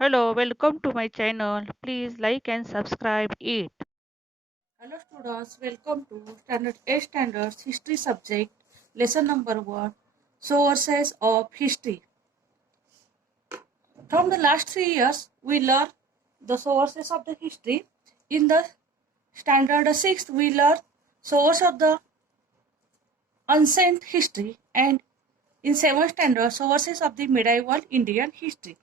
Hello, welcome to my channel. Please like and subscribe it. Hello students, welcome to Standard 8 Standards History subject, lesson number 1, Sources of History. From the last 3 years, we learned the sources of the history. In the Standard 6th, we learned source of the ancient history, and in 7th Standard, sources of the medieval Indian history.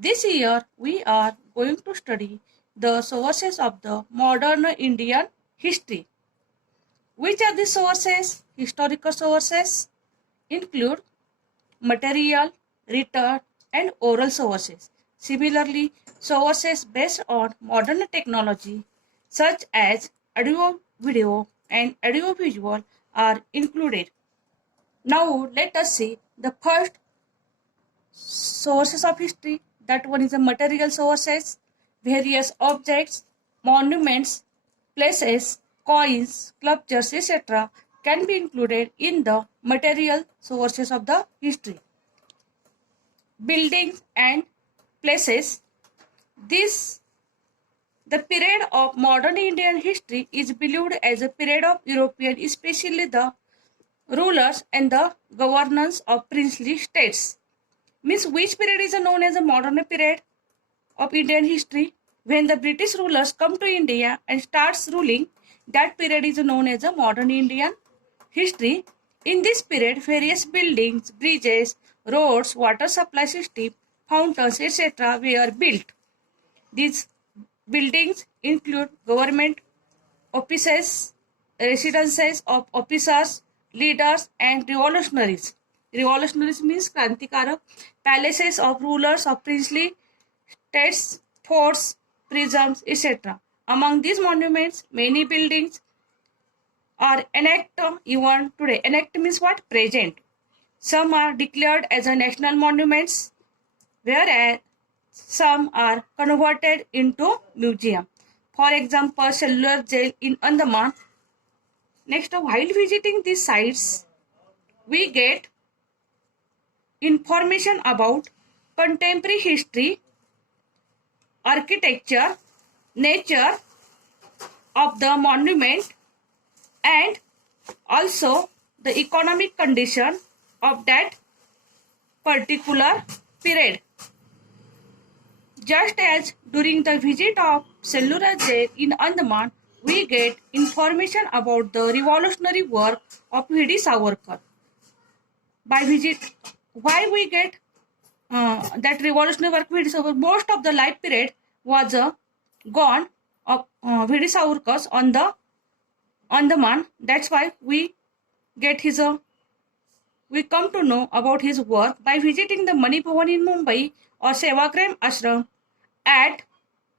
This year, we are going to study the sources of the modern Indian history. Which are the sources? Historical sources include material, written, and oral sources. Similarly, sources based on modern technology such as audio, video, and audiovisual are included. Now, let us see the first sources of history. That one is the material sources, various objects, monuments, places, coins, sculptures, etc. can be included in the material sources of the history. Buildings and places. This the period of modern Indian history is believed as a period of European, especially the rulers and the governance of princely states. Means which period is known as a modern period of Indian history? When the British rulers come to India and starts ruling, that period is known as a modern Indian history. In this period, various buildings, bridges, roads, water supply system, fountains, etc. were built. These buildings include government offices, residences of officers, leaders, and revolutionaries. Revolutionaries means Krantikara, palaces of rulers of princely states, forts, prisons, etc. Among these monuments, many buildings are enacted even today. Enacted means what? Present. Some are declared as a national monuments, whereas some are converted into museum. For example, Cellular Jail in Andaman. Next, while visiting these sites, we get information about contemporary history, architecture, nature of the monument, and also the economic condition of that particular period. Just as during the visit of Cellular Jail in Andaman, we get information about the revolutionary work of V.D. Savarkar. By visit, why we get that revolutionary work V.D. Savarkar? Most of the life period was gone of V.D. Savarkar's on the Andaman. That's why we get his we come to know about his work by visiting the Mani Bhavan in Mumbai or Sevagram Ashram at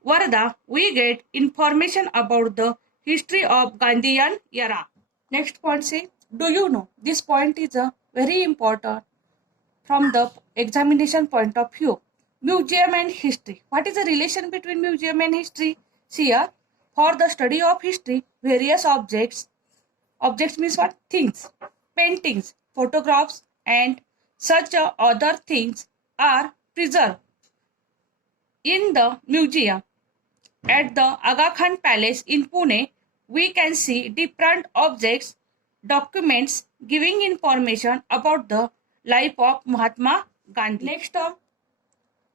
Varda. We get information about the history of Gandhian era. Next point say, do you know? This point is very important from the examination point of view. Museum and history. What is the relation between museum and history? See here, for the study of history, various objects means what? Things, paintings, photographs, and such other things are preserved in the museum. At the Aga Khan Palace in Pune, we can see different objects, documents giving information about the life of Mahatma Gandhi. Next,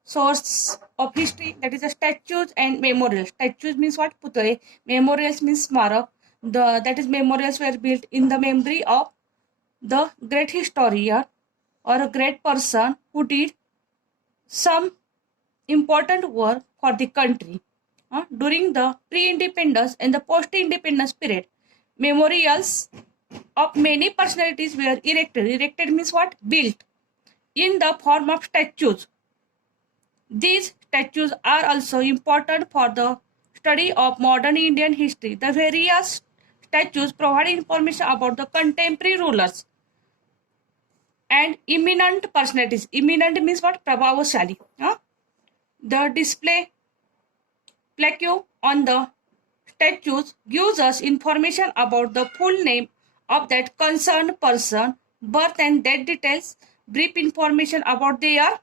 source of history, that is the statues and memorials. Statues means what? Putale. Memorials means smarak. That is memorials were built in the memory of the great historian or a great person who did some important work for the country. During the pre-independence and the post-independence period, memorials of many personalities were erected. Erected means what? Built in the form of statues. These statues are also important for the study of modern Indian history. The various statues provide information about the contemporary rulers and eminent personalities. Eminent means what? Prabhavashali. The display plaque on the statues gives us information about the full name of that concerned person, birth and death details, brief information about their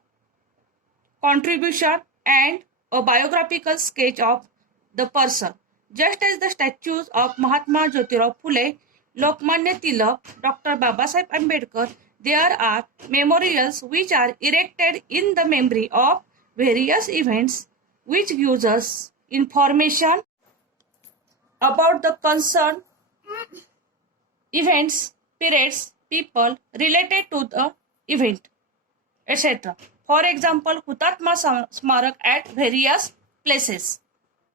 contribution, and a biographical sketch of the person. Just as the statues of Mahatma Jyotirao Phule, Lokmanya Tilak, Dr. Babasaheb Ambedkar, there are memorials which are erected in the memory of various events which gives us information about the concerned events, periods, people related to the event, etc. For example, Hutatma Smarak at various places.